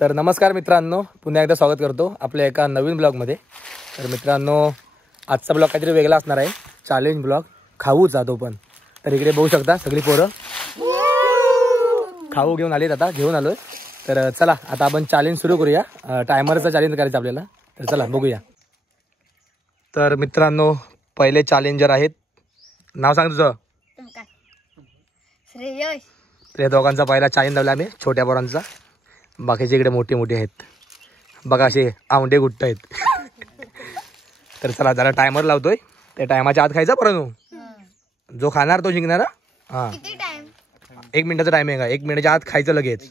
तर नमस्कार मित्रांनो, पुन्हा एकदा स्वागत करतो आपल्या एका नवीन ब्लॉगमध्ये. तर मित्रांनो, आजचा ब्लॉग काहीतरी वेगळा असणार आहे. चॅलेंज ब्लॉग, खाऊ जातो पण. तर इकडे बघू शकता सगळी पोरं खाऊ घेऊन आलीत, आता घेऊन आलोय. तर चला आता आपण चॅलेंज सुरू करूया. टायमरचा चॅलेंज करायचा आपल्याला. तर चला बघूया. तर मित्रांनो, पहिले चॅलेंजर आहेत. नाव सांग तुझं. श्रेयस. तर या दोघांचा पहिला चॅलेंज लावला आम्ही, छोट्या पोरांचा. बाकीचे इकडे मोठे मोठे आहेत बघा, असे आवंडे गुट्ट आहेत. तर चला जरा टायमर लावतोय. त्या टायमाच्या आत खायचा परंतु जो खाणार तो जिंकणार. हा, किती टाइम? 1 मिनिटाचा टायमिंग आहे. 1 मिनिटाच्या आत खायचं लगेच.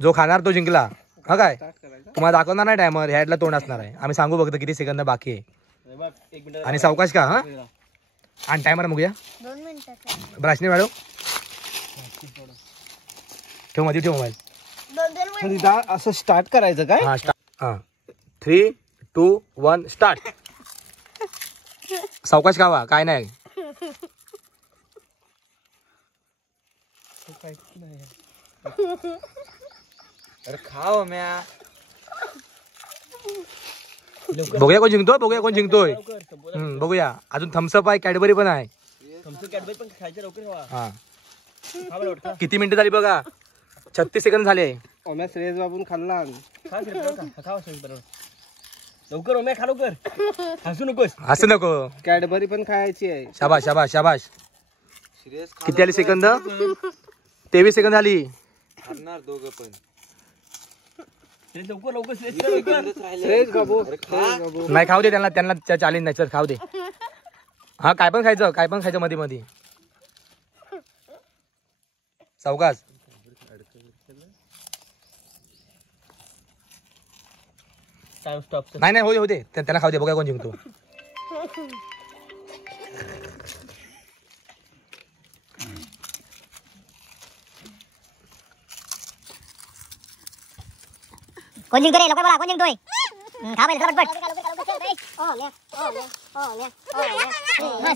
जो खाणार तो जिंकला. हा काय तुम्हाला दाखवणार नाही टायमर, ह्यातला तोंड असणार आहे. आम्ही सांगू बघतो किती सेकंद बाकी आहे. आणि सावकाश का. हा, आणि टायमर बघूया. 2 मिनिटाचा. ब्राशने वाढव. ठेव मध्ये, ठेव मोबाईल. 2 मिनिट. असं स्टार्ट करायचं काय? हा स्टार्ट. हा 3, 2, 1 स्टार्ट. सावकाश खावा, काय नाही. अरे खाओ म्या. बघूया कोण जिंकतो, बघूया कोण जिंकतोय. बघूया. अजून थम्सअप आहे, कॅडबरी पण आहे. कॅडबरी पण खायचं लवकर खावा. हा, खा बरं वाटतं. किती मिनिटं झाली बघा. 36 सेकंद झाले. ओम्या श्रेयस बाबून खाल्ला. खा लवकर ओम्या, खा लवकर. हसू नकोस. असं नको. कॅडबरी पण खायची आहे. शाबाश शाबाश शाबाश. किती आली सेकंद. 23 सेकंद झाली. खाणार दोघं पण. लवकर लवकर श्रेयस बाबू. नाही खाऊ दे त्यांना, त्यांना चॅलेंज नाही. सर खाऊ दे. हा, काय पण खायचं, काय पण खायचं मध्ये मध्ये. सावकाश. नाही नाही, होऊ दे त्यांना खाऊ दे. बघा कोण जिंकतो. कोण जिंकतोय लवकर बोला, कोण जिंकतोय. खा पहिले पटपट.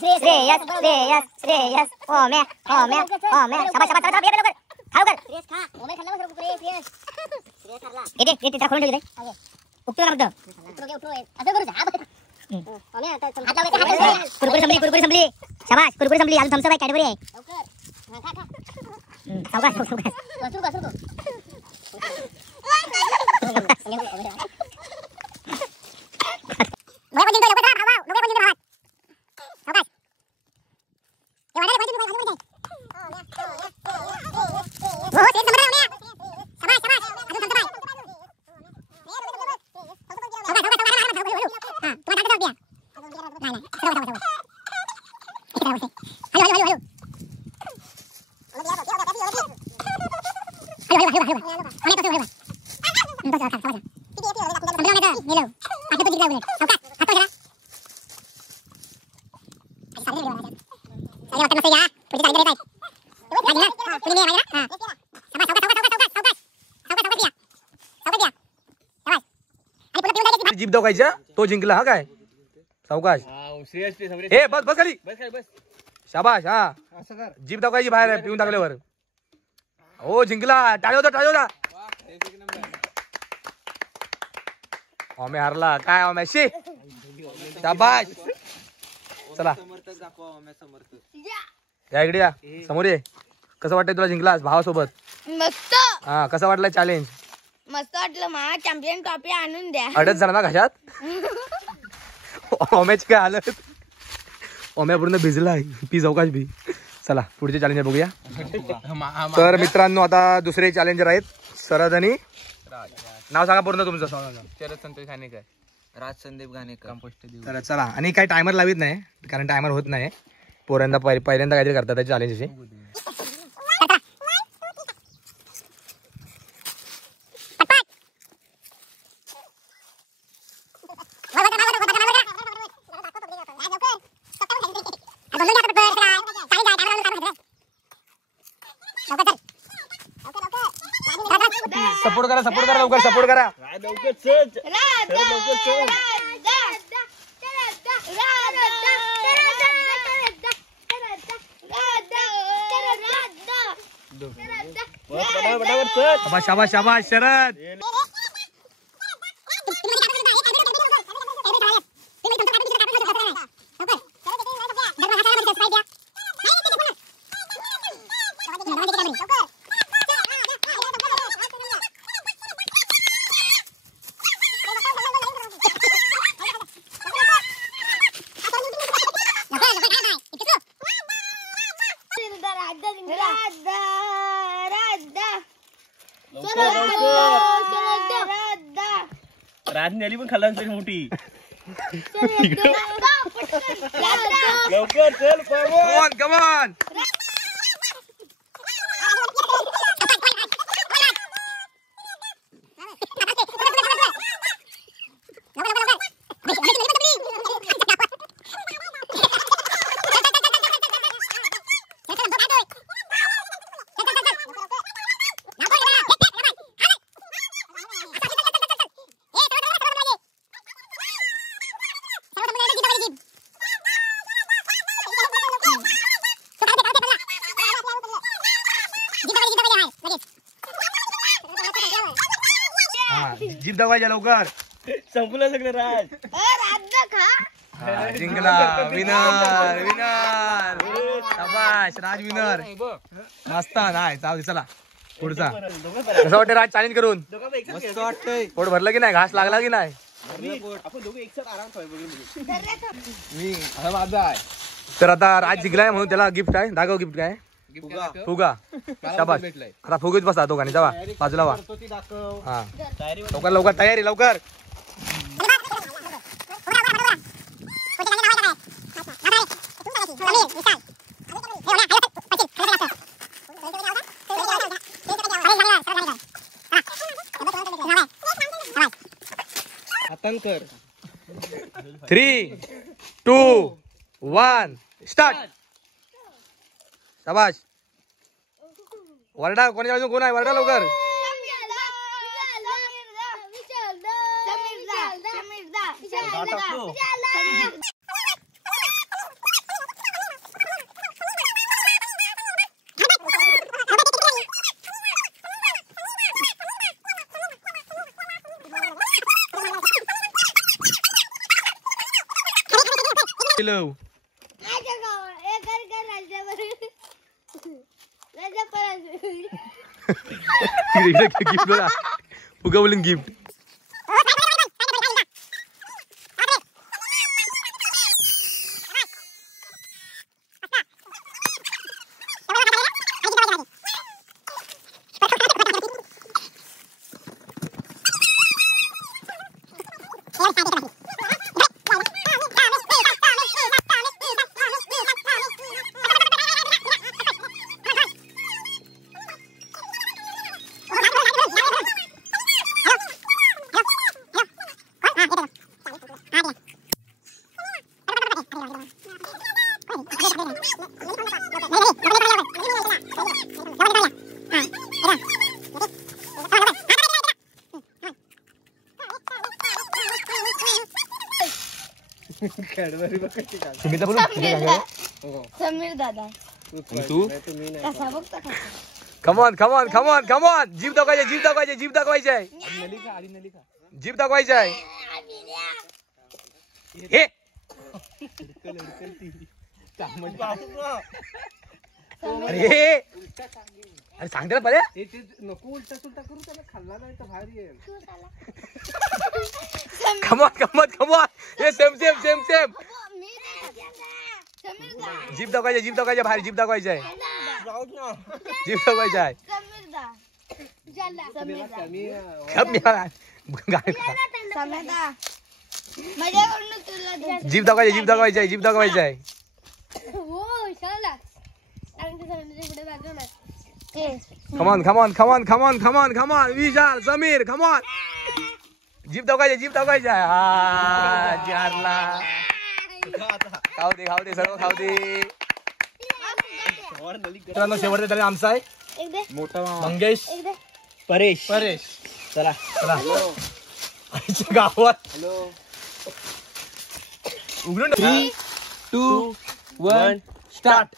श्रेयस श्रेयस श्रेयस. ओम्या ओम्या ओम्या. शाबाश शाबाश. चला लवकर खा लवकर. श्रेयस खा. ओम्या खाल्ला बघ रे. श्रेयस श्रेयस खाल्ला. येते येते त्या खोलून ठेवू दे. उठतो ना फक्त. उठतो असं करू. हा बघ. ओम्या आता हात लावायचा. कुरकुरी संपली, कुरकुरी संपली. शाबाश, कुरकुरी संपली. अजून थम्सअप आहे, कॅडबरी आहे. लवकर खा खा. सावकाश सावकाश. सुरू कर सुरू कर. जीभ दाखवायचा तो जिंकला. हा काय सावकाश. ए बस बस खाली. शाबाश. हा, जीभ दाखवायची बाहेर पिऊन टाकल्यावर. हो जिंकला. टाळी होता, टाळी होता. ओम्या हारला. काय ओम्या शी. शाबाश. चला या इकडे या, समोर ये. कसं वाटतंय तुला जिंकलास भावासोबत. मस्त हा, कसं वाटलं चॅलेंज. मस्त वाटलं. मला चॅम्पियन ट्रॉफी आणून द्या. अडत झाला ना घशात. ओम्याची काय हालत. ओम्या पूर्ण भिजलाय. पी चौकाश बी. चला पुढचे चॅलेंजर बघूया. तर मित्रांनो, आता दुसरे चॅलेंजर आहेत शरद आणि नाव सांगा पूर्ण तुमचं. शरद संतोष घाणेकर, राज संदीप घाणेकर. तर चला. आणि काही टायमर लावित नाही, कारण टायमर होत नाही. पोरांना पहिल्यांदा काहीतरी करतात त्याचे चॅलेंजचे. सपोर्ट करा, सपोर्ट करा, लवकर सपोर्ट करा. शाबाश शाबाश शाबाश शरद. राजनेली पण खाल्ला तरी मोठी लवकर चल कमॉन जीप दाखवायच्या लवकर. संपलं सगळं राज. जिंकला विनर विनर शाबाश राज विनर. मस्त नाही जाऊ दे चला पुढचा. कसं वाटतं राज चॅलेंज करून? मस्त वाटतंय. पोट भरलं की नाही? घास लागला की नाही? आपण दोघं एकसाथ आराम मी हा माझा आहे. तर आता राज जिंकलाय म्हणून त्याला गिफ्ट आहे. दाखव गिफ्ट काय? फुगा. शाबाश. आता फुगीच बसा दोघांनी. जावा बाजूला वा. हा लवकर लवकर तयारी लवकर. हातांकर 3, 2, 1 स्टार्ट. शाबाश. वरडा कोणाच्या बाजून कोण आहे? वरडा लवकर. गिफ्ट बघा. फुगा बोलून गिफ्ट. तुम्ही तर बोलू. समीर दादा तू come on come on come on come on. Jeep दाखवायचे जीप दाखवायचे जीप दाखवायचे आहे. जीप दाखवायचे आहे. हे अरे अरे सांगते ना पहिले. नको उलटा सुलटा करू. त्याला खाल्ला नाही तर भारी आहे. Come on come on come on. हे same same same same. Jeep दाखवायचे जीप दाखवायचे भारी. जीप दाखवायचे आहे. जीप दाखवायचे आहे. जीप दाखवायचे जीप दाखवायचे आहे. जीप दाखवायचे आहे. Come on come on come on come on come on come on. Vishal Samir come on. Jeep दाखवायचे जीप दाखवायचे आहे. हा जिहारला. खाऊ दे खाऊ दे सर्व खाऊ दे. मित्रांनो शेवटचा तरी आमचा आहे मोठा मंगेश परेश. चला चला गावात हॅलो. उघडून 3, 2, 1 स्टार्ट.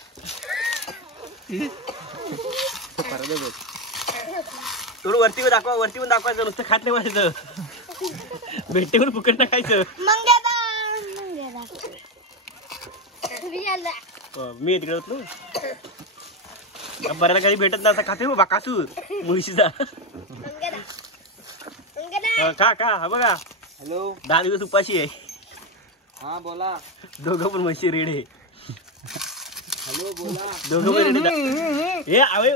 थोडं वरती पण दाखवा. वरती पण दाखवायचं. नुसतं खात नाही म्हणायचं. भेटते पण फुकट टाकायचं. मी तिकडे होतो बऱ्याला काही भेटत नाही. खाते मग बाकासूर मुळशीचा. का हा बघा. हॅलो 10 दिवस उपाशी आहे. हा बोला. दोघं पण म्हशी रेडे. हॅलो बोला. दोघं पण रेडे. हे आवे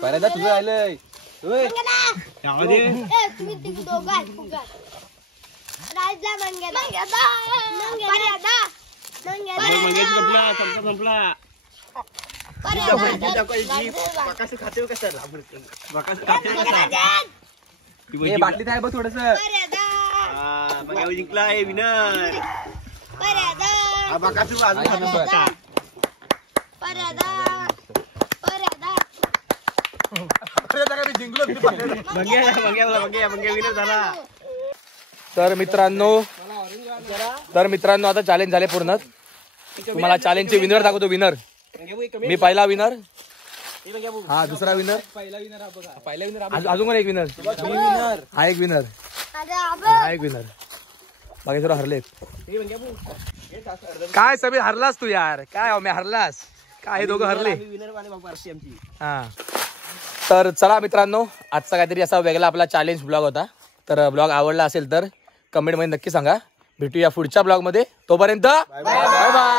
बऱ्यादा तुझं राहिलंय. संपला. बाटलीत आहे बघ थोडस. जिंकला आहे विनर. विनर झाला. तर मित्रांनो आता चॅलेंज झाले पूर्ण. तुम्हाला चॅलेंजचे विनर दाखवतो. विनर मी पहिला विनर. हा दुसरा विनर. पहिला विनर अजून पण एक विनर. हा एक विनर. हा एक विनर. बाकी सर्व हरलेत. काय सगळे हरलास तू यार. काय मी हरलास काय. हे दोघं हरले. हा तर चला मित्रांनो आजचा काहीतरी असा वेगळा आपला चॅलेंज ब्लॉग होता. तर ब्लॉग आवडला असेल तर कमेंटमध्ये नक्की सांगा. भेटूया पुढच्या ब्लॉगमध्ये. तोपर्यंत बाय बाय.